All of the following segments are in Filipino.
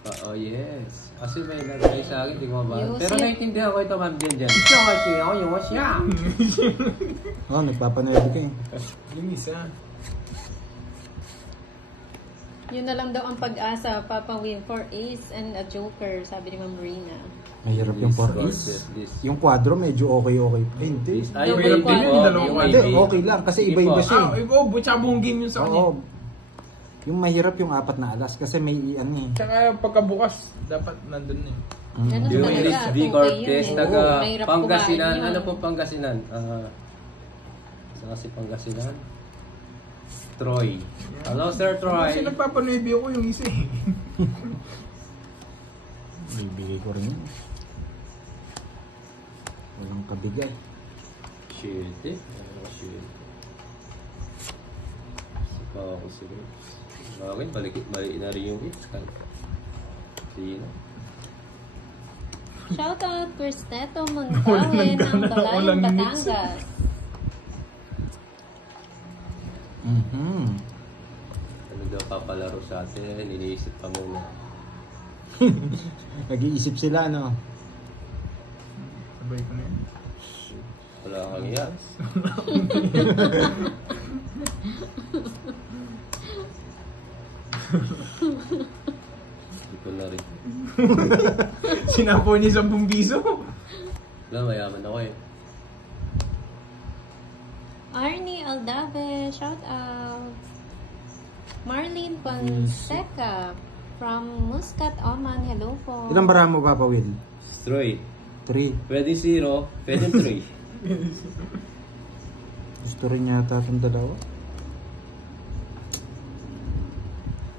Oo, yes. Kasi may nagay sa akin, hindi ko mabahal. Pero naiintindihan ko ito, ma'am, dyan. Oo, nagpapanuwede ka eh. Yung isa. Yun na lang daw ang pag-asa, Papa Will, for ace and a joker, sabi ni Ma'am Rina. Mahirap yung 4 ace. Yung quadro medyo okay. Hindi. Ay, Yung baby quadro. mo. Dalawang Yung quadro. Hindi, baby. okay lang. Kasi iba-iba siya eh. Iba, tsabong game yun sa kanya. Oo. Yung mahirap yung 4 na alas kasi may ano eh. Tsaka pagkabukas, dapat nandun eh. Ganun Yung talaga, Rich V. okay Cortez, yun eh. taga Mahirap Pangasinan. kumain yun. Ano po Pangasinan? Saan kasi Pangasinan? Troy. Hello, Sir Troy. Kasi nagpapanuwi ako yung isa eh. Bibigay ko rin yun. Walang kabigay. Shit eh. Shit. Saka ako siguro. Bakit? Balik na rin yung hits. Sino? Shoutout Cristeto Montawen ng Balayong Batangas. Ano daw papalaro sa atin? Iniisip pa muna. Nag-iisip sila no. Sabay ko na yun. Wala kang iyak. Hindi ko na rin. Sinapo niya 10 piso. Wala, mayaman ako eh. Arnie Aldave, shout out. Marlene Fonseca from Muscat, Oman, hello po. Ilang bara mo Papa Will? Troy. 3. Pwede 0, pwede 3. Gusto rin yata itong dalawa.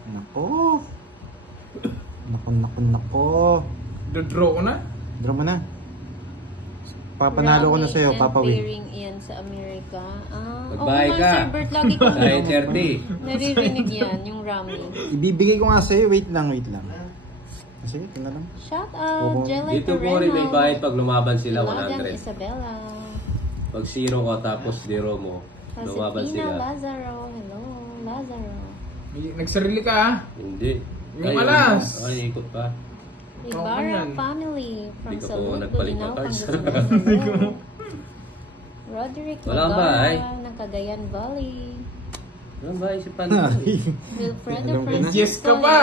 Nako. Dodraw ko na. Draw mo na. Papanalo ko na sa'yo, Papa Will. Pairing iyan sa Amerika. Magbahay ka. Sir Bert, lagi ko Dahil 30. naririnig yan, yung Rami. Ibibigay ko nga sa'yo. Wait lang. Sige, ito na lang. Shout out, Jelly Dito po rin may bayad pag lumaban sila Logan 100. Isabella. Pag 0 ko tapos 0 mo, lumaban Josefina sila. Lazaro, hello, Lazaro. Nagsarili ka ah. Hindi. Yung alas. Ay, ikot pa. Ibarra yan. family from Hindi ka po Salud, nagpalit ng Bulinaw, cards. Pangasinan. Hello. Roderick Wala ba, Magara ay? ng Cagayan Valley. Ano ba si Panay? Wilfredo Alam ko na. Francisco. Yes ka pa.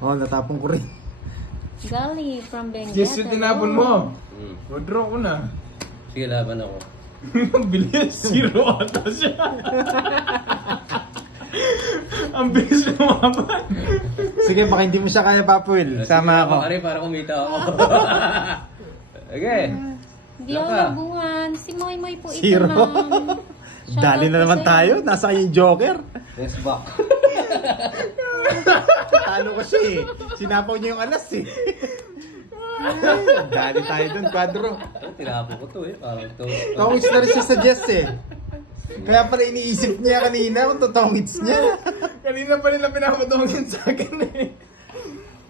Oh, natapon ko rin. Gali from Benguet. Yes, yung tinapon mo. Hmm. Dodraw ko na. Sige, laban ako. Ang bilis. 0 ata siya. Ang bilis lumaban. Sige, baka hindi mo siya kaya, Papa Will. Sama ako. Ari, para kumita ako. Okay. Hindi ako Laka. nabuhan. Si Moy Moy po ito, 0. ma'am. Shout Dali out na po naman sa'yo. tayo. Nasa yung Joker. Yes, back. Talo ko siya eh. Sinapaw niya yung alas eh. Dali tayo dun, quadro. Tinapo ko to eh. Parang to. Tongits na rin siya sa Jess eh. Kaya pala iniisip niya kanina kung totongits niya. Kanina pa nila pinapadongin sa akin eh.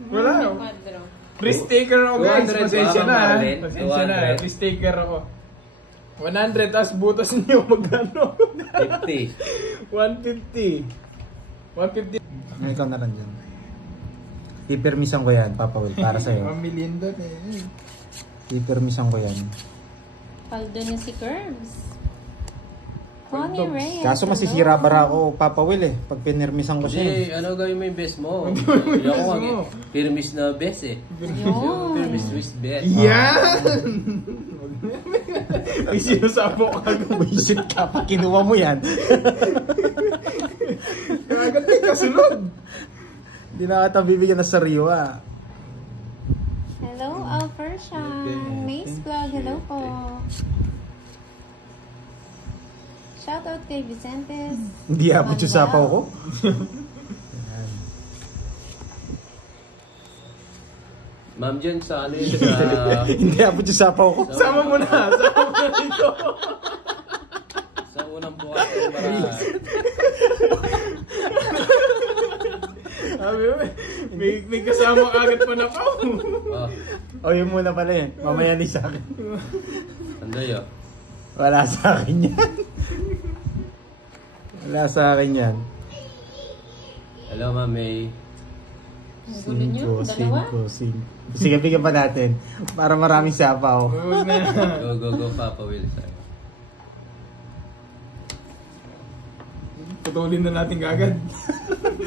Wala. Quadro. Risk taker ako guys. 200 Pasensya ba, na. Marlene? Pasensya na. 200. Risk taker ako. 100 tapos butas niyo magkano? 50. 150. 150. Ikaw na lang dyan. Pipermisan ko yan, Papa Will, para sa'yo. 1 million doon eh. Pipermisan ko yan. Paldo niya si Curbs. Connie Reyes. Kaso masisira bara ako, Papa Will eh. Pag pinirmisan ko siya eh. Hindi, ano gawin mo yung best mo? Hindi ako mo. mag pirmis na best eh. Yun. Pirmis twist best. Yan! May sinasapo ka. Buisit ka, pag kinuha mo yan. Agad may kasunod. Hindi na kita bibigyan ng sariwa. Hello, Alfershan. Mace Vlog, hello po. Shoutout kay Vicentes. Hindi abot yung sapaw ko. Ma'am dyan sa ano yun sa... Hindi abot yung sapaw ko. Sama mo na. Sama mo na dito. Sa unang bukas ay marami. Sabi mo, may kasama agad pa na pa. Oh, O yun muna pala eh. Mamaya ni sa akin. anday ah. Wala sa akin yan. Wala sa akin yan. Hello, Ma'am May. Ang gulo nyo, dalawa. 5. Sige, bigyan pa natin. Para maraming sapaw. Huwag na. Go, Papa Will sa'yo. Putulin na natin kagad.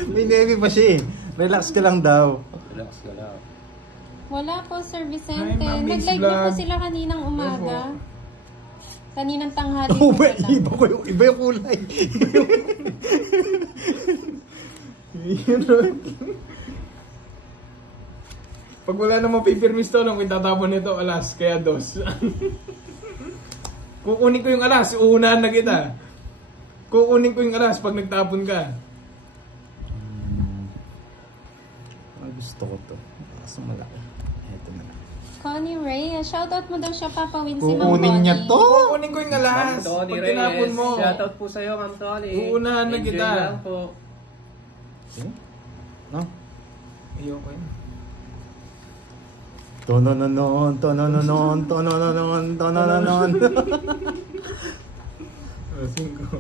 May nemi pa siya eh. Relax ka lang daw. Relax ka lang. Wala po, Sir Vicente. Hi, Ma'am Miss Nag-live na po Vlog. sila kaninang umaga. Kaninang tanghali Oh, po pala. iba yung kulay. Pag wala namang paper miss to, lang itatapon nito, alas, kaya 2. Kukunin ko yung alas, uunahan na kita. Kukunin ko yung alas pag nagtapon ka. Gusto ko to. Kaso malaki. Ito na lang. Connie Ray, shoutout mo daw siya, Papa Win, si Ma'am Kukunin niya Connie. to. Kukunin ko yung alas. Ma'am Tony Pag tinapon Reyes, mo. shoutout po sa'yo, Ma'am Tony. Uunahan na Enjoy kita. lang po. No? Ayoko yun. Tonononon, tonononon, tonononon, tonononon. Asin ko.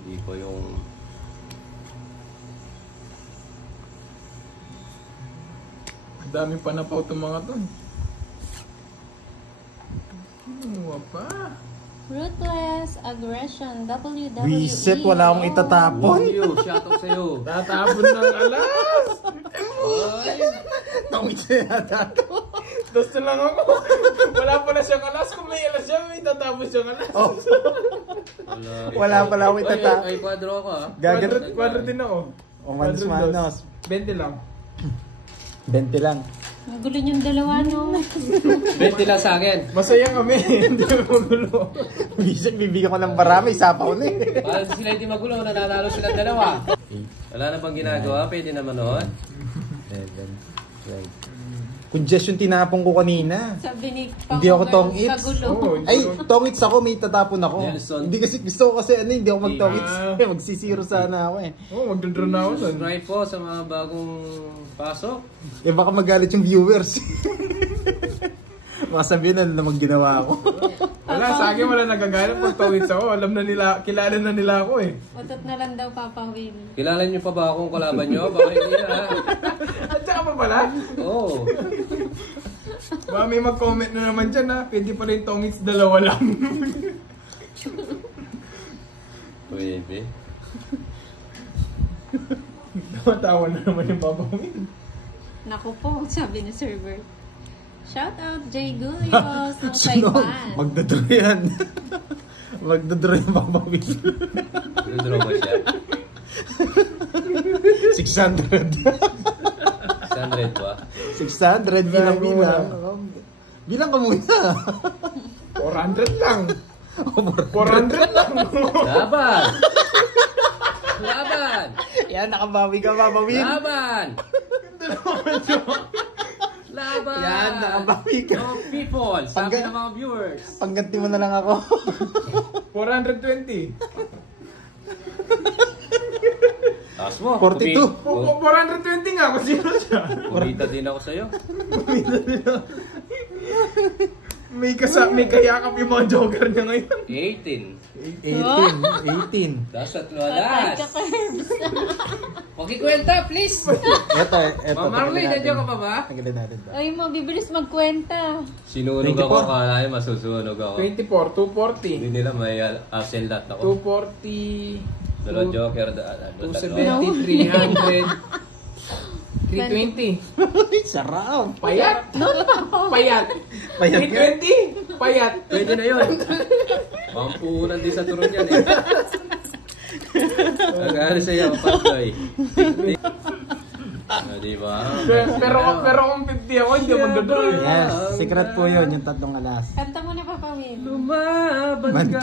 Hindi ko yung... Daming panapaw itong mga to. Kinuha pa. Ruthless Aggression, WWE. Reset, wala akong itatapon. You, shoutout sa'yo. Tatapon ng alas. Tawid siya yata to. Gusto lang ako. Wala pala siyang alas. Kung may alas siya, may tatapon siyang alas. Oh, wala pala akong itatapon. Ay, kwadro ako ah. Quadro din ako. O manos manos. 20 lang. 20 lang. Ang gulo niyong dalawa, no? 20 lang sa akin. Masaya kami. Hindi mo magulo. Bisag, bibigyan ko ng marami. Sapaw na eh. Para sila hindi magulo, nananalo sila dalawa. Wala na bang ginagawa? Pwede naman noon. 7, 12. Kung just yung tinapon ko kanina. Sabi ni Hindi ako tong-its. Kagulo. Oo. Ay, tong-its ako, may tatapon ako. Nelson. Hindi kasi, gusto ko kasi ano, hindi ako mag-tong-its. Magsisiro sana ako eh. Oo, magdodraw na ako nun. Subscribe po sa mga bagong pasok. Eh baka magalit yung viewers. Baka sabihin na ginawa ako. Wala, sa akin wala nagagalit pag tawits ako. Alam na nila, kilala na nila ako eh. Utot na lang daw, Papa Will. Kilala niyo pa ba akong kalaban niyo? Baka hindi na. At saka pa pala, Oo. baka may mag-comment na naman dyan ha. Pwede pa rin tongits, dalawa lang. Pwede. Matawa na naman yung babawin. Naku po, sabi ni Sir Bert. Shout out Jay Gulios ng Sino? Taipan. Magdodraw yan. Magdodraw yung babawin. Draw ba siya? 600. 600 ba? 600 bilang Grabe bilang. Bilang ka muna. 400 lang. 400 lang. Laban! Laban! Yan, nakabawi ka babawin. Laban! Laban! Yan, nakabawi ka. No people! Sabi Pagka- ng mga viewers. Pangganti mo na lang ako. 420. Taas mo. 42. 420 nga, kung sino siya. Kumita din ako sa'yo. May kayakap yung mga joker niya ngayon. 18. 18. Das at Patay lualas. ka, Curbs. Pakikwenta, please. Ito. Ma'am Marley, nandiyan ka pa ba? Tanggalin natin to. Ay, mabibilis magkwenta. Sinunog 24. ako, kala niya masusunog ako. 24, 240. Hindi nila may asel lot ako. 240. Dalawang joker. 270, 300. 320. Sarap. Payat. Payat. Payat ka? 320. Payat. Pwede na yun. Pampunan din sa turon yan eh. Nag-aaral sa'yo, Pagdoy. Diba? Pero kung 50 ako, hindi ako magdodraw. Yes, secret po yun, yung tatlong alas. Kanta mo na, Papa Will. Lumaban ka.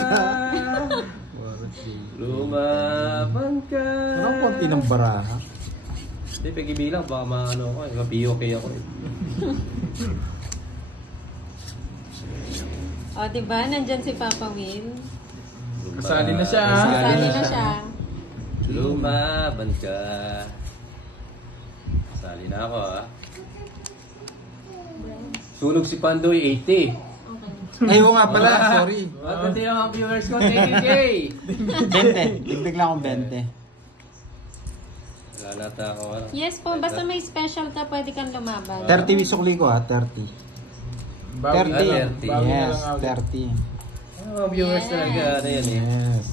Lumaban ka. Parang konti ng baraha. Hindi, pagibilang. Baka maano ako eh. Ma-POK ako eh. O, diba? Nandyan si Papa Will. Kasali na siya. Kasali na siya. Lumaban ka. Kasali na ako ah. Sunog si Pandoy 80. Ay, oo nga pala, sorry. At pati ang mga viewers ko, 20K. 20. Digdig lang akong 20. Wala Wala nata ako ano. Yes po, basta may special ka, pwede kang lumaban. 30 wisokli ko ha, 30. Bawi 30. na lang. Bawi na Yes, lang ako. 30. Mga viewers Yes. talaga, ano yan eh. Yes.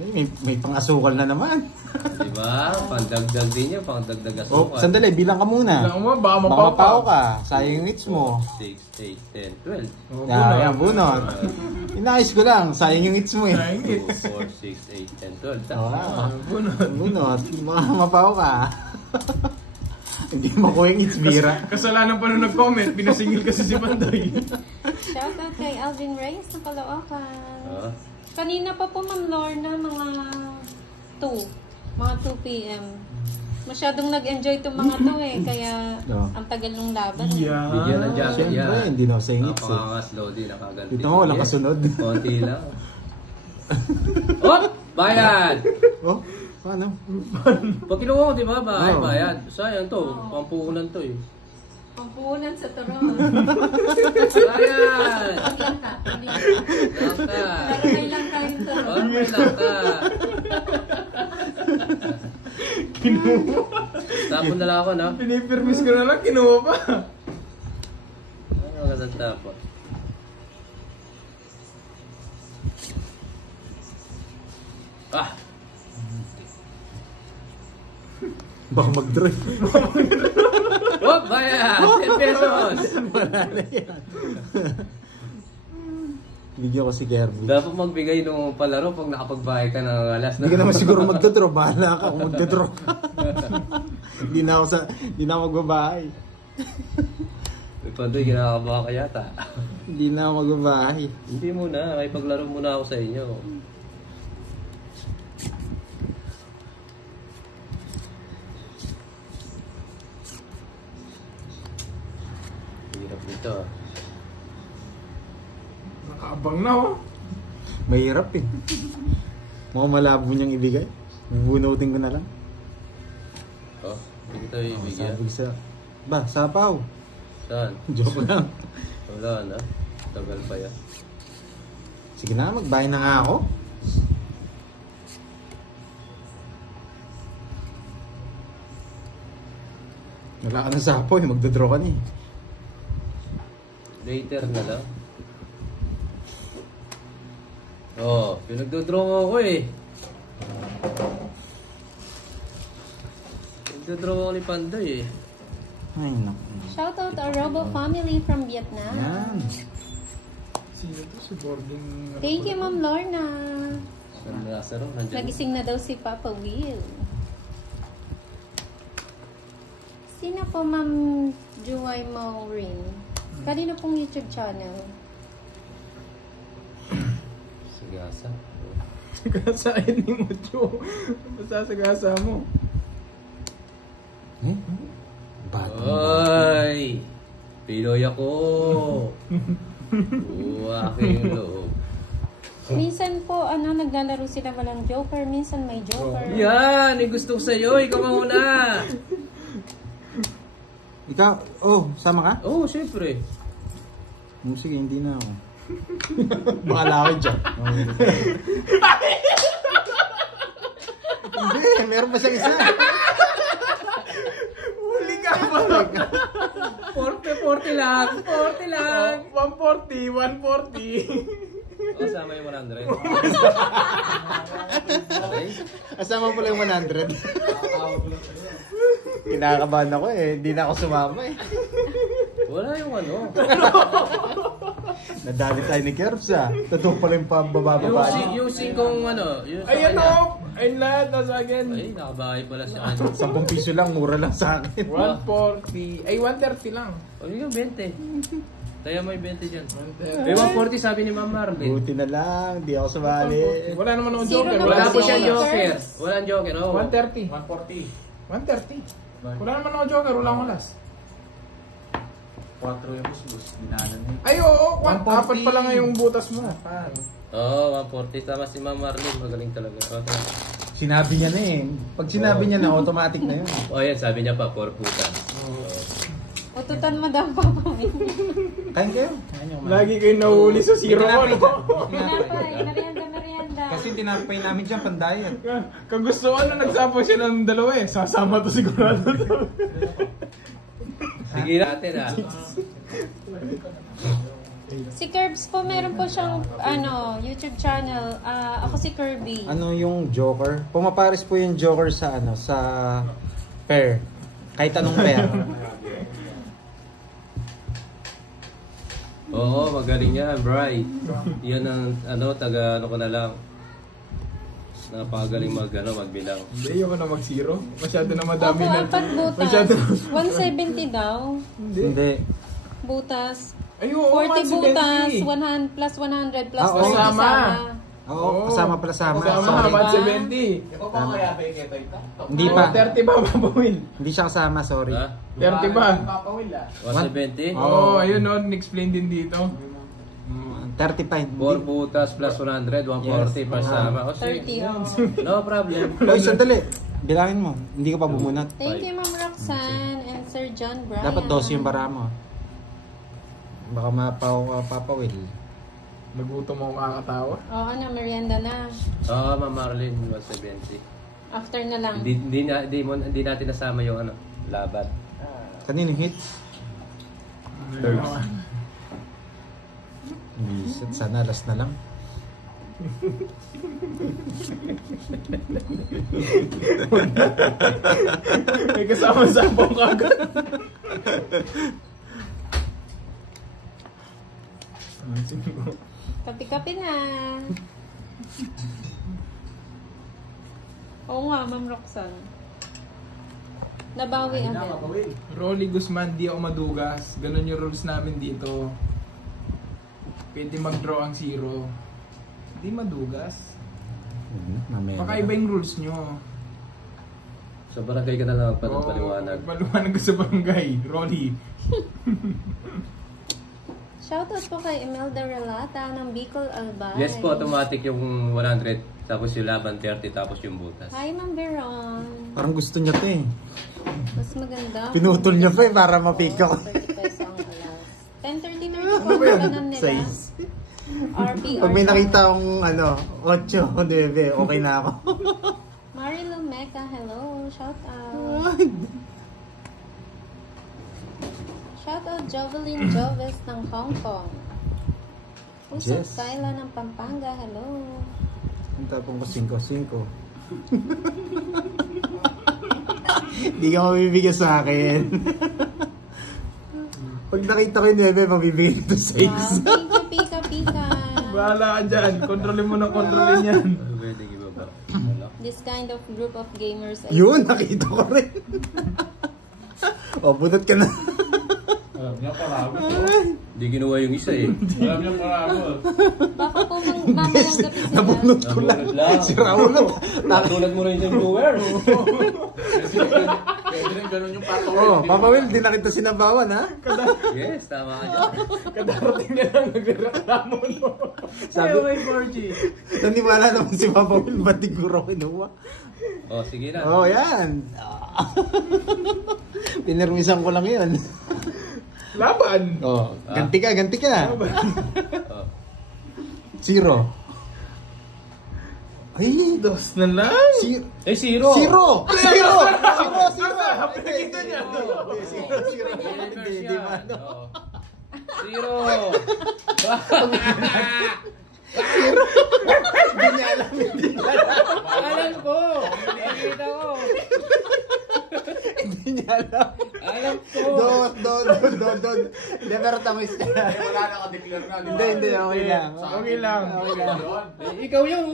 Ay, may pang-asukal na naman. Diba? Pangdagdag din yun, pangdagdag Oh, asukal. sandali, bilang ka muna. Bilang mo, baka Baka mapaw mapao ka. Sayang yung hits mo. 6, 8, 10, 12. Oh, Yan, bunot. Inayos ko lang. Sayang yung hits mo eh. 2, 4, 6, 8, 10, 12. Wala. Bunot. Bunot. Baka mapao ka. Hindi makuha yung hits, Bira. Kasalanan pa nung nag-comment, pinasingil kasi si Pandoy. Shoutout kay Alvin Reyes ng Caloocan. Ah. Kanina pa po, Ma'am Lorna, mga 2 p.m. Masyadong nag-enjoy itong mga to eh, kaya No. ang tagal ng laban. eh. Yeah. Bigyan ng jacket Siyempre, yan. hindi na ako sa yung hits eh. Napakangas Lodi, nakaganti. Dito mo, walang kasunod. Konti lang. Oh! Bayad! Oh, paano? Pag kinuha ko, di ba? Oo. Bayad. Sayang to. Pampuunan to eh. Pampunan sa turon. Bayad! Lang ka. Langka. Karamay lang tayong turon. Parang may langka. Kinuha. Tapon na lang ako, no? Pinipirmis ko na lang, kinuha pa. Ano ang gandang tapon? Ah! Baka mag-drive. Oh, bayad! 10 pesos! Wala na yan. Bigyan ko si Kirby. Dapat magbigay nung palaro pag nakapagbahay ka ng alas. Hindi ka naman siguro magdadraw. Bahala ka kung magdadraw ka. Hindi na ako magbabahay. Pandoy, ginakaba ka yata. Hindi na ako magbabahay. Hindi muna, may paglaro muna ako sa inyo. Hirap nito ah. Nakaabang na oh. Mahirap eh. Mukhang malabo niyang ibigay. Bubunutin ko na lang. Oh, hindi tayo ibigyan. Sabi ko sa... Ba, sapaw. Saan? Joke lang. Wala na. Tagal pa yan. Sige na, magbayad na nga ako. Wala ka ng sapaw eh. Magdodraw ka na eh. Later na lang. Oh, pinagdodraw ako eh. Pinagdodraw ako ni Pandoy eh. Ay, naku. Shoutout our Robo family from Vietnam. Yan. Sino to? Si boarding... Thank you, Ma'am Lorna. San Lazaro, nandiyan. Nagising na daw si Papa Will. Sino po, Ma'am Juway Maureen? Kanino pong YouTube channel? Sigasa. Sagasain ni Mucho. Masasagasa mo. Eh? Batang Oy! Pinoy ako! Aking loob. Minsan po, naglalaro sila walang joker. Minsan may joker. Yan! May gusto ko sa'yo. Ikaw mauna! Ikaw, oh, sama ka? Oo, oh, syempre. Sige, hindi na ako. Bahala ako dyan. Hindi, meron pa siyang isa. Huli ka pa lang. 40 lang! 40 lang! 140, 140. O, sama yung 100. Okay? Kasama pala yung 100. Kinakabahan ako eh. Hindi na ako sumama eh. Wala yung ano. Nadali tayo ni Kerbs ah. Totoo pala yung pababa niya. Yung singkong ano. Yung sa Ayan kanya. o! Ayun lahat, nasa akin. Ay, nakabahay pala siya. 10 piso lang, mura lang sa akin. 140. Ay, 130 lang. O yung 20. Kaya may 20 dyan. 130. May 140 sabi ni Ma'am Marlene. Buti na lang, di ako sumali. Wala naman akong Zero joker. naman Wala po Wala siya siya joker. Walang joker. Oh. 130. 130. 130. Wala naman ako joker. Wala akong last. 4 yung busbus, dinanan niya. Ay, oo. 140. Apat pa lang nga yung butas mo. Oo, 140. Tama si Ma'am Marlene. Magaling talaga. Okay. Sinabi niya na eh. Pag sinabi niya na, automatic na yun. O yan, sabi niya pa, 4 putas. Ututan mo daw, Papa Will. Kain kayo? Kain niyo kumain. Lagi kayo nahuli sa zero. Pinapay Ano? ka. Pinapay, merienda. Kasi tinapay namin dyan, pandayat. Kung gusto ko na nagsapaw siya ng dalawa eh. Sasama to sigurado. Sige natin ah. Si Curbs po, meron po siyang YouTube channel. Ako si Kirby. Ano yung Joker? Pumapares po yung Joker sa sa pair. Kahit anong pair. Oo, magaling yan, Bri. Yan ang taga ko na lang. Napakagaling magbilang. Hindi, ayoko na mag-zero. Masyado na madami na. Apat butas. Masyado na. 170 daw. Hindi. Butas. Ay, oo, 40 butas. 170. 100 plus 100 plus Oo. 40 Kasama. Oo, kasama pala sama. Kasama, Sorry. 170. Hindi pa. 30 ba papawil? Hindi siya kasama, sorry. Ha? 30 ba? 170? Oo, ayun no, in-explain din dito. 35. 4 butas plus 100, 140 Yes. per sama. O 30. sige. Oh. No problem. Oy, sandali. Bilangin mo. Hindi ka pa bumunot. Thank you, Ma'am Roxanne and Sir John Bryan. Dapat 12 yung bara mo. Baka mapapawil. Nagutom ako kakatawa. Oo, merienda na. Oo, Ma'am Marlene, 170. After na lang. Hindi natin nasama yung laban. Kanino hit? Bisit, sana last na lang. May kasama sa bong kagad. Kapi-kapi na. Oo nga, Ma'am Roxanne. Nabawi agad. Rolly Guzman, di ako madugas. Ganun yung rules namin dito. Pwede mag-draw ang zero. Di madugas. Baka iba yung rules nyo. Sa barangay ka na lang paliwanag. Paliwanag ko sa barangay. Rolly. Shoutout po kay Imelda Relata ng Bicol Albay. Yes po, automatic yung 100, tapos yung laban 30, tapos yung butas. Hi, Ma'am Veron. Parang gusto niya to eh. Mas maganda. Pinutol niya pa eh para mapika ko. 30 peso ang alas. 10:30 na rin po ang kanan nila. Size. RP. Pag may nakita akong 8 o 9, okay na ako. Marilu Mecca, hello. Shoutout. Shoutout Jovelyn Joves ng Hong Kong. Usap Yes. Kyla ng Pampanga, hello. Ang tapong ko 5-5. Hindi ka mabibigyan sa akin. Pag nakita ko yung 9, mabibigyan ito 6. Wow, thank you, Pika Pika. Bahala ka dyan. Kontrolin mo na kontrolin yan. Pwede ibaba. This kind of group of gamers. Yun, nakita ko rin. O, bunot ka na. Alam niya parabot. Hindi ginawa yung isa eh. Alam niya parabot. Baka po mamanggapin sila. Nabunot ko lang. Nabunot lang. Si Raulo. Natulad mo rin yung viewers. Pwede rin ganun yung pato. Oh, Papa Will, di na kita sinabawan, ha? Yes, tama ka dyan. Kadarating niya lang nagreklamo no. Sabi, Ay, 4G. naniwala naman si Papa Will, ba't siguro kinuha? Oh, sige na. Oh, yan. Pinirmisan ko lang yun. Laban. Oh, ganti ka, ganti ka. Oh. 0. Ay, Dos na lang. Eh, zero! Zero! Zero! Pinakita niya. Zero. Hindi, di ba? Oo. Zero! Hindi niya alam, hindi niya alam. Alam ko! Nakita ko! Hindi niya alam. Alam ko! Don. Hindi, pero tamis niya. Wala na ka-declare na. Hindi, okay lang. Okay lang. Eh, ikaw yung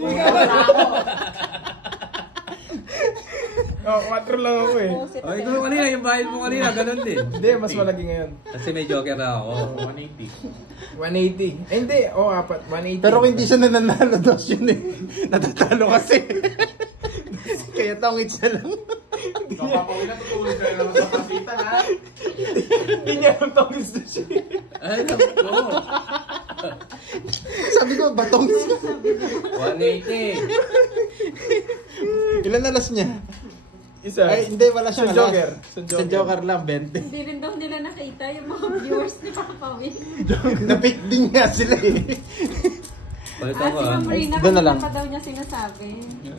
Oh, 4 lang ako eh. Oh, ikaw kanina, yung bayad mo kanina, ganun din. Hindi, mas malaki ngayon. Kasi may joker na ako. 180. Eh, hindi. Oh, 180. Pero kung hindi siya nananalo, dos yun eh. Natatalo kasi. Kaya tongits na lang. Kapapawin na tutulog ka lang sa pasitan, ha? Hindi niya ang tongis na siya. Alam ko! Sabi ko, batongits ka. 180! Ilan nalas niya? Isa. Ay, hindi, wala siyang Sa Joker. alas. Sa Joker lang, 20. Hindi rin daw nila nakita yung mga viewers ni Papa Will. Napick din nga sila eh. Palitan mo Si ah. Ma'am Rina, Doon na lang. kanina pa daw niya sinasabi.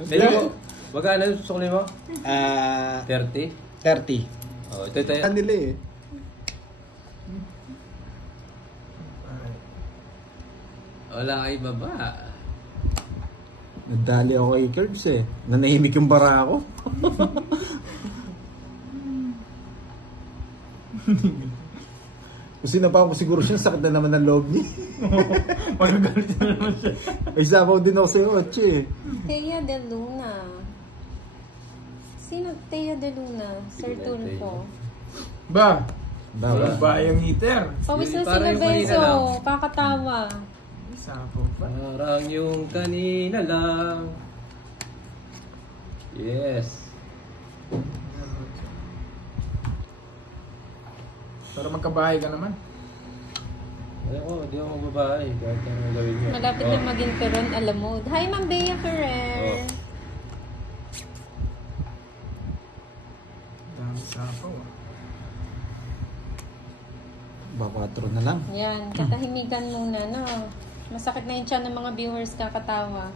Medyo mo. Magkano yung sukli mo? 30? 30. Oh, ito. Kanila eh. Wala kay baba. Nadali ako kay Curbs eh. Nanahimik yung bara ako. Kasi napako siguro siya, sakit na naman ng loob niya. Magagalit na naman siya. Ay, sabaw din ako sa'yo, Ochi eh. Thea de Luna. Sino Thea de Luna? Sir Tulfo. Ba? Bawal. Ba yung heater? Pawis na Parang sila yung kanina Beso. lang. Kakatawa. Isa po pa. Parang yung kanina lang. Yes. Para magkabahay ka naman. Ayoko, di ako magbabahay. Kahit ano gawin niyo. Malapit na maging Peron Alamod. Hi, Ma'am Bea Ferrer. Dami sapaw ah. Ba, 4 na lang. Yan, katahimikan muna, no? Masakit na yung tiyan ng mga viewers kakatawa.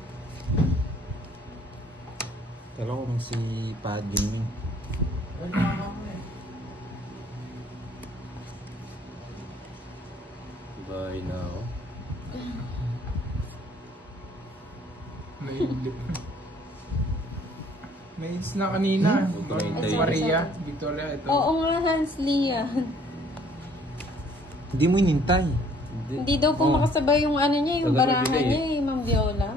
Kala ko nung si Padjin yun. Bahay na ako. Nailip. Nails na kanina. Ay, Maria, Victoria, ito. Oo nga, Hans Lia. Hindi mo inintay. Hindi daw po makasabay yung ano niya, yung Tagal barahan nabili niya, yung Ma'am Viola.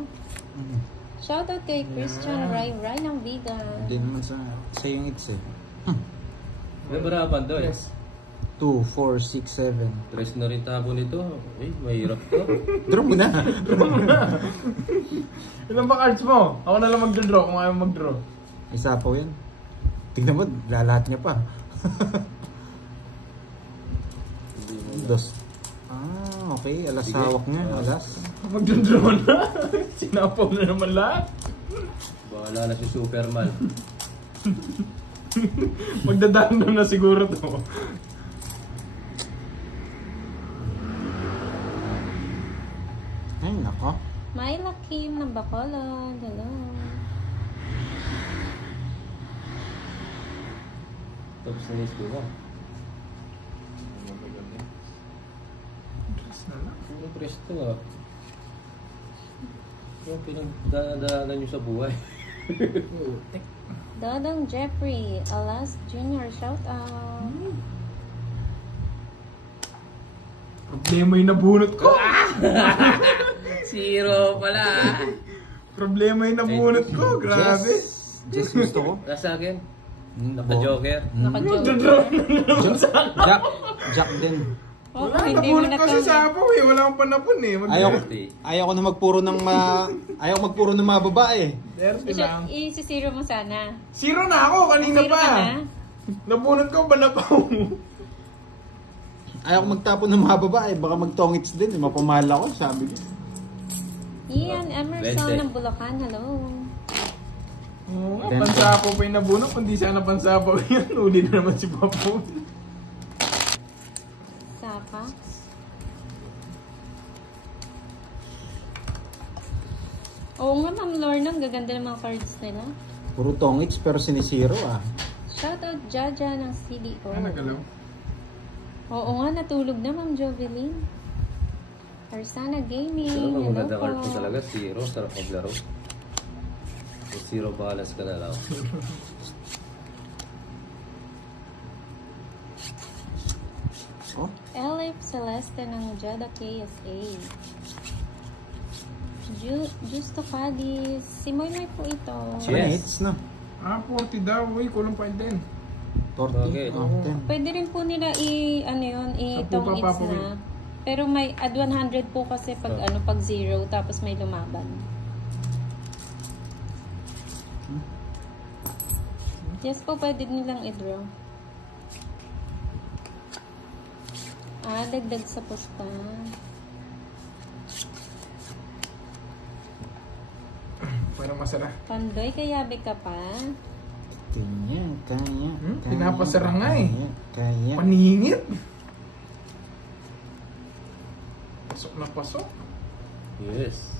Mm. Shoutout kay Christian Rai Rai ng Biga. Hindi naman sa yung hits eh. May barapan daw eh. Yes. 2, 4, 6, 7. Tres na rin tabo nito. Eh, mahirap to. Draw mo na. Ilan ba cards mo? Ako na lang mag-draw kung ayaw mag-draw. Isa pa yun. Tingnan mo, lahat niya pa. Hindi mo na. Dos. Ah, okay. Alas Sige. hawak niya. Alas. Mag-draw na. Sinapaw na naman lahat. Bahala na si Superman. Magdadaan na siguro to. Ay, nako. Myla Kim ng Bacolod. Hello. Tapos na list ko ba? Dress na lang. Puro presto ah. Yung pinagdadaanan nyo sa buhay. Dodong Jeffrey, Alas Jr. Shoutout. Problema yung nabunot ko. Zero pala. Problema yung nabunot ko. Grabe. Jess gusto ko. Nasa akin? Hmm, Naka-joker. Mag-draw na naman sa akin. Jack din. Oh, Wala, hindi mo nabunot na kasi sa apaw eh. Wala akong panapon eh. Ayaw ko na magpuro ng ayaw magpuro ng mga babae. Derby lang. Isisiro mo sana. Zero na ako kanina Zero pa. ka na? Nabunot ko ba napaw? Ayaw ko magtapon ng mga babae. Baka magtongits din. Mapamahal ako, sabi ko. Ian Emerson 20. ng Bulacan. Hello. Oo nga, pansapaw pa yung nabunot. Kundi sana pansapaw yan. Uli na naman si Papo. Saka. Oo nga, Ma'am Lorna. Ang gaganda ng mga cards nila. Puro tongits pero sinisiro ah. Shoutout Jaja ng CDO. Ano nagalaw? Oo nga, natulog na Ma'am Jovelyn. Arsana Gaming. Pero Hello maganda po. card mo talaga. Zero. Sarap maglaro. May zero balance ka na lang. Oh, Elif Celeste ng Jada KSA. Justo Fadis. Si Moy po ito. Yes. hits na. Ah, 40 daw. Uy, kulang pa din. 40. Bakit? Oh, 10. Pwede rin po nila itong Sa it's pupa, na. Pero may add 100 po kasi pag pag 0 tapos may lumaban. Yes po, pwede nilang i-draw. Dagdag sa posta. Para masara. Pandoy, kayabe ka pa. Kanya. Pinapasara nga eh. Kanya. Paningit. Pasok na pasok. Yes.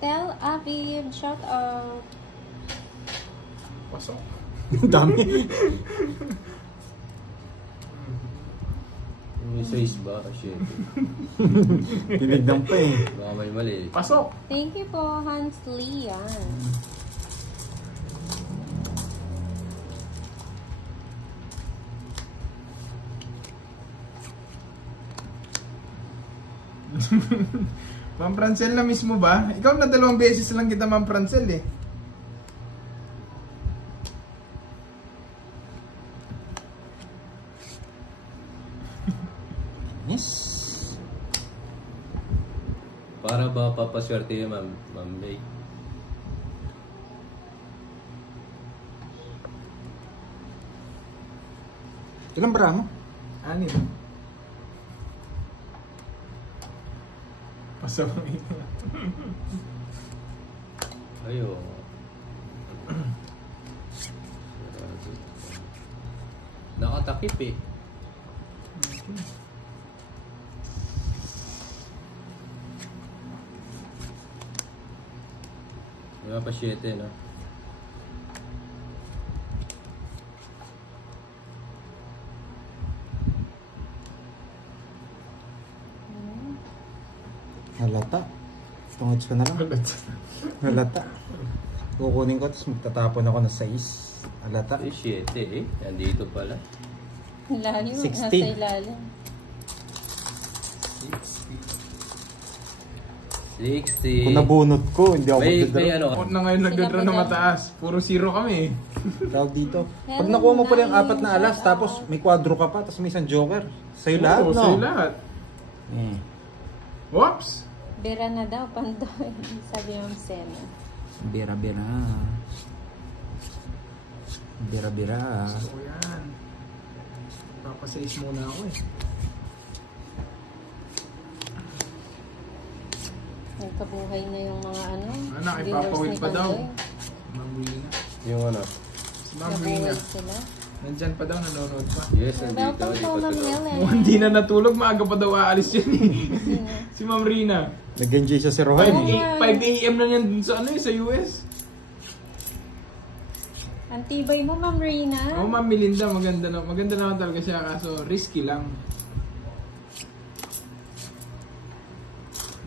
Tel Aviv, shout out. Pasok. Dami. May size ba? Shit. Tinignan pa eh. Baka may mali. Pasok. Thank you po, Hans Lian. Ma'am Francel na mismo ba? Ikaw na 2 beses lang kita, Ma'am Francel eh. Yes. Para ba papaswerte yun, Ma'am May? Ilang bara mo? 6. Pasok. Ayo. Nakatakip eh. Diba pa 7 na? Halata. Tungod ko na lang. Halata. Kukunin ko tapos magtatapon ako ng 6. Halata. Eh, 7 eh. Nandito pala. Layo, 60. nasa ilalim. 60. Kung nabunot ko, hindi ako May magdadala. ano? Ako na ngayon nagdadra na mataas. Puro 0 kami. Tawag dito. Pag nakuha mo pala yung 4 na alas, tapos may kwadro ka pa, tapos may isang joker. Sa'yo lahat, Oo, no? sa'yo lahat. Whoops! Bira na daw, Pandoy. Sabi ng Sena. Bira. Bira. So yan. Papasize muna ako eh. Nagkabuhay na yung mga ano. Anak, viewers ipapawid ni pa daw. Pandoy. Ma'am Rina. Yung ano? Si Ma'am Rina. Nabuhay sila. Nandyan pa daw, nanonood pa. Yes, nandito. Welcome po, Ma'am Helen. Mukhang hindi na natulog, maaga pa daw aalis yun eh. Sino? Si Ma'am Rina. Nag-enjoy siya si Rohan. 5 AM na yan dun sa ano eh, sa US. Ang tibay mo, Ma'am Rina. Oo, Ma'am Melinda, maganda naman talaga siya, kaso risky lang.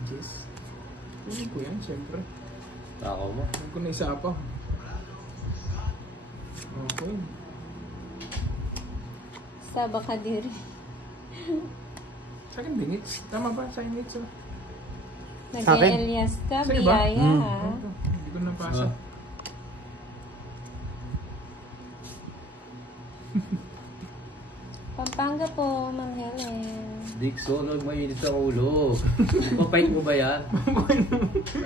Yes. Hindi ko yan, syempre. Ako mo. Huwag ko na isa pa. Okay. Saba ka diri. Sa akin, bingits. Tama ba? Sa akin, bingits. Oh. Sa akin? Nag-Elias ka, Sa iba? biyaya ha. Hindi ko napasa. Pampanga po, Ma'am Helen. Dixon, huwag mainit ang ulo. Papait mo ba yan?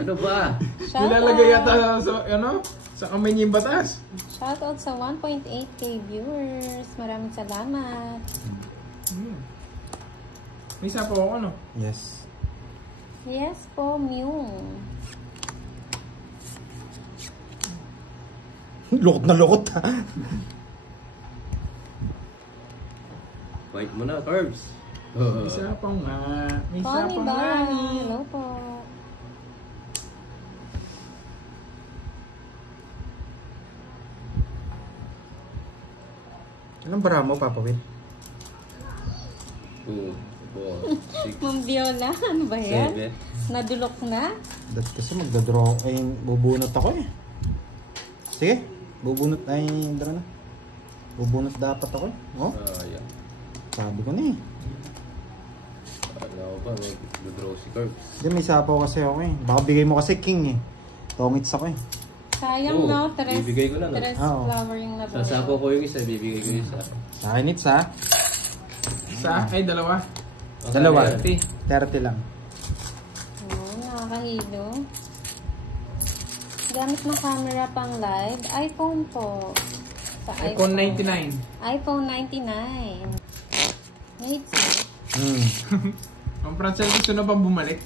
Ano ba? Shout Nilalagay out. yata sa, ano? Sa kamay niya yung batas. Shout out sa 1.8k viewers. Maraming salamat. May isa pa ako, ano? Yes. Yes po, Mew. Lukot na lukot ha. Fight mo na, Curbs. May isa pa nga. May isa Connie pa ba? nga ni. Hello po. Anong bara mo, Papa Will? 2, 4, Ma'am Viola, ano ba 6, yan? 7. Nadulok na? Dati kasi magdadraw, ay bubunot ako eh. Sige, bubunot ay, draw na. Bubunot dapat ako eh. Oh, Ayan. sabi ko na eh. Ano ko ba? May draw si Curbs. Hindi, may sapaw kasi ako eh. Baka bigay mo kasi king eh. Tongits ako eh. Sayang Oo, no, tres, bibigay ko na, no? tres Oo. flower yung nabuhay. Sasapo ko yung isa, bibigay ko yung isa. Sa akin it's ha. Isa? Ay, dalawa. Dalawa. 30. 30 lang. Oo, nakakahilo. Gamit na camera pang live. iPhone po. Sa iPhone 99. iPhone 99. Needs Hmm. Ang Francel gusto na pa bumalik.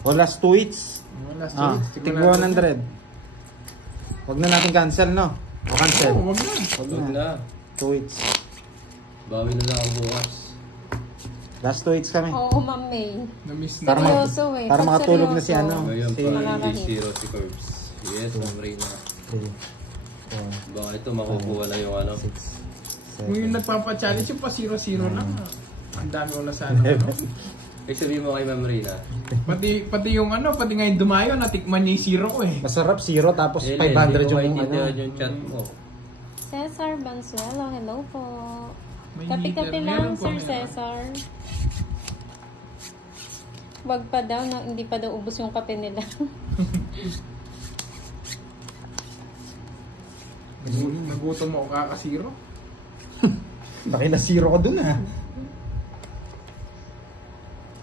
O last 2 hits. Last Ah, tig 100. Wag na natin cancel no? O cancel. Oh, wag na. Wag Huwag na. na. 2 hits. Bawi na lang ako bukas. Last 2 hits kami. Oo, Ma'am May. Na-miss na. Para mag- Seryoso eh. para Pag makatulog na si seryoso. ano. Ngayon Si- pa, Nakakahit. 0 si Curbs. Yes, Ma'am Reyna. 3, 4, Baka ito makukuha na yung ano. 6, Kung yung 7. nagpapa-challenge yung pa 0-0 lang. Ang dami ko na sana. Ano? Eh, sabihin mo kay Ma'am Reyna. Pati yung ano, pati ngayon dumayo, natikman niya yung 0 ko eh. Masarap 0 tapos Eh, 500 hindi ko yung maintindihan ano. yung chat mo. Cesar Bansuelo, hello po. May Kape-kape heater. lang, Meron po, Sir meron. Cesar. Wag pa daw, hindi pa daw ubos yung kape nila. Nagutom mo kaka-0. Laki na 0 ko dun ah.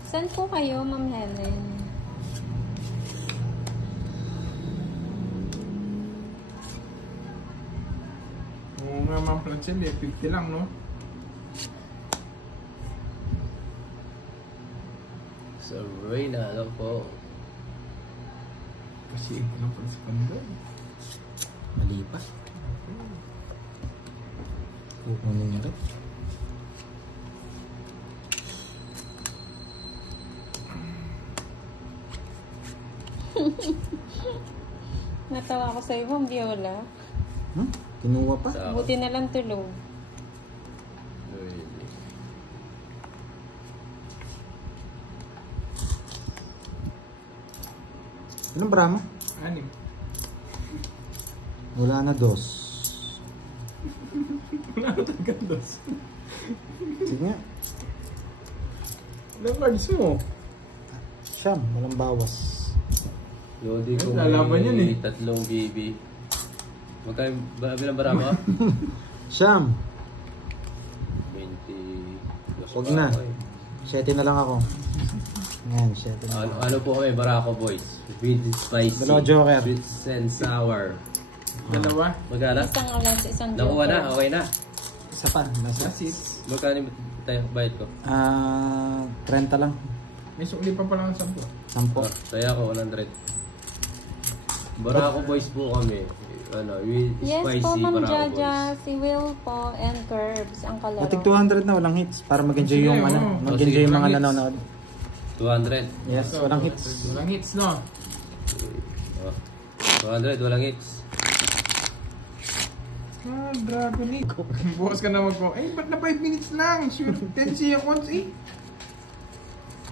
Saan po kayo, Ma'am Helen? Oo nga, Ma'am Francel eh. 50 lang, no? So, Reyna, ano po? Kasi ito lang pala si Pandoy. Mali pa. Kukunin niya rin. Natawa ko sa iyo, Ma'am Viola. Kinuha pa. Sa Buti na lang tulog. Really? Anong Brahma? Anim. Wala na 2. Wala na talaga dos. Sige nga. Ilang cards mo? Siyam, walang bawas. Lodi ko Ay, lalaban yan eh. 3 BB. Magkano bilang barama? Siyam. 20. Huwag na. 7 na lang ako. Ngayon, 7 na lang. Ano po kami, Barako Boys? Sweet and spicy. Dalawa joker. Sweet and sour. Dalawa. Magkano? Isang alas, isang Nakuha na, okay na. Isa pa. Nasa. That's it. Magkano tayo bayad ko? 30 lang. May sukli pa pala ng 10. 10. Saya ko 100. Barako Boys po kami. Ano, with Yes spicy po, Ma'am Barako Jaja, Boys. si Will po, and Curbs, ang kalaro. Matig 200 na, walang hits. Para mag-enjoy Sige, yung oo. ano. Sige, Mag-enjoy yung mga walang hits. nanonood. 200. Yes, walang hits. Walang hits, no? Oh. 200, walang hits. Ah, Dragon League. Bukas ka na magpo. Eh, ba't na 5 minutes lang? Sure, 10 seconds eh.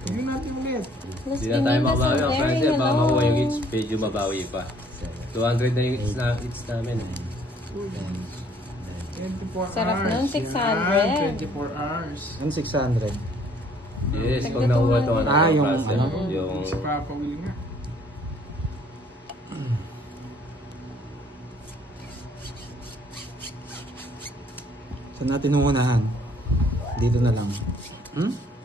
Tignan natin ulit. Hindi na tayo makabawi. Ang Francia, baka makuha yung hits. Medyo mabawi pa. 200 na yung hits namin. 24 Sarap hours. nun, 600. Yan, 24 hours. Yung 600. Yes, pag nakuha ito ano, yung Francia, ano? yung Si Papa Will nga. Saan natin uunahan? Dito na lang.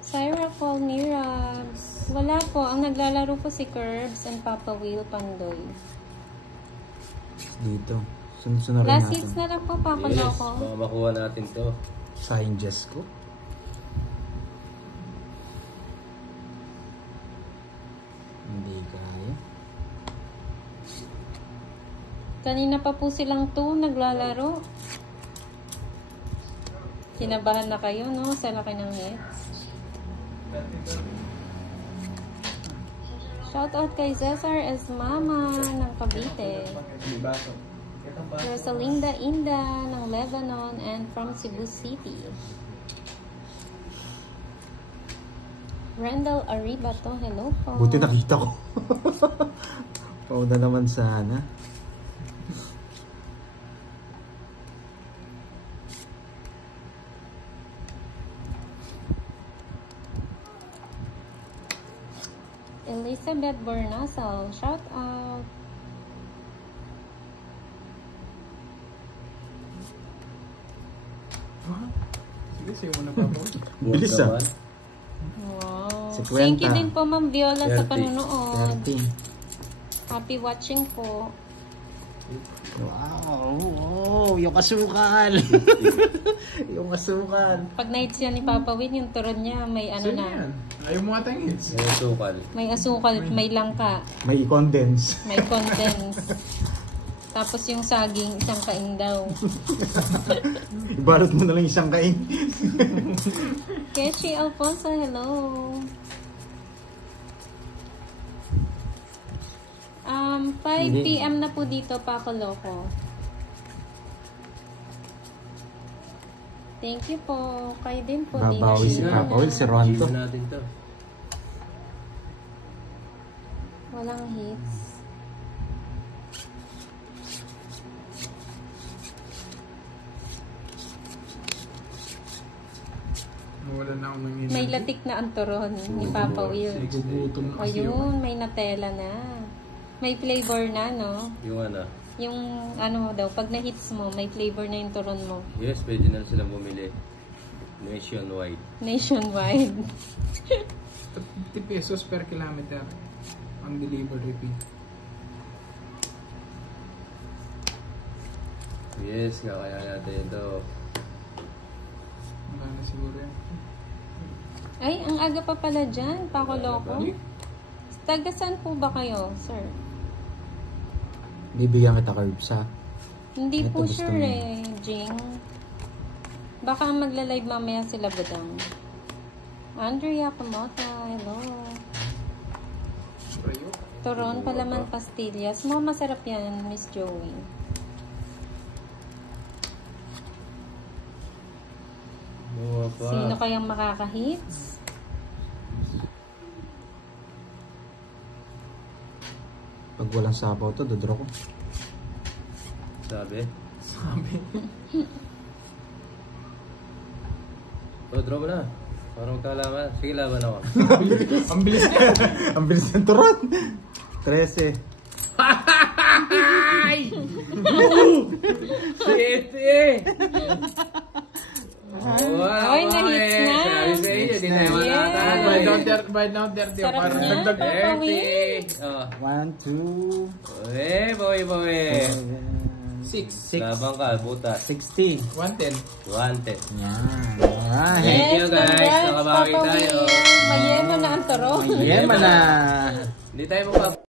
Syra Colnirabs. Wala po, ang naglalaro po si Curbs and Papa Will Pandoy. Dito. Sunod-sunod Last natin. hits na lang po, Papa yes, Loco. baka makuha natin to. Sayang Jess ko. Hindi kaya. Kanina pa po silang 2 naglalaro. Kinabahan na kayo, no? Sa laki ng hits. Shoutout kay Cesar S. Mama ng Cavite. Rosalinda Inda ng Lebanon and from Cebu City. Randall Aribato, hello po. Buti nakita ko. Pauna naman sana. Elizabeth Bornasal, shout out. Sige, sa'yo mo na Papa Will. Bilis ah. Naman. Wow. 50. Thank you din po, Ma'am Viola, sa 30. panonood. 30. Happy watching po. Wow! Oh, yung asukal! Yung asukal! Pag na-hits yan ni Papa Win, yung turon niya, may ano Sa'yo na. yan. Ayaw mo ata yung hits. Yung sukal. May asukal, may langka, May condense. may condense. Tapos yung saging, isang kain daw. Ibalot mo na lang isang kain. Keshi Alfonso, hello. 5 PM na po dito, Paco Loco. Thank you po. Kayo din po. Babawi si Papa Will, si Ronto. Gawin natin to. Walang hits. Wala na akong nangyayari. May latik na ang turon ni Papa Will. Gugutom na kasi yun. Ayun, may natela na. May flavor na, no? Yung ano? Yung ano daw, pag na-hits mo, may flavor na yung turon mo. Yes, pwede na silang bumili. Nationwide. Nationwide. 50 pesos per kilometer ang delivery fee. Yes, kaya natin ito. Wala na siguro yan. Ay, ang aga pa pala dyan, Paco Loco. Taga saan po ba kayo, sir? Bibigyan kita curbs ha. Hindi Ito po gusto sure mo. Jing. Baka magla-live mamaya sila Budang. Andrea Kamota, hello. Rayo. Turon, palaman, pastillas. Masarap yan, Miss Joey. Buwa pa. Sino kayang makaka-hits? Pag walang sapaw to, dodraw ko. Sabi? Sabi. Oh, draw mo na. Para magkalaman. Sige, laban ako. Ang bilis niya. Ang bilis ng turon. 13. Shit eh! Ay, na-hits na. Sabi sa inyo, di tayo manatalo. By now, 30. Sarap Parang niya. dagdag. Papa Will. 1, 2. 1, 2. Boy. 6. Labang ka, butas. 60. 110. 110. Yan. Alright. Thank you, guys. congrats, Nakabawi Papa tayo. Will. Mayema na ang turon. Yema na. Hindi tayo magpapalala.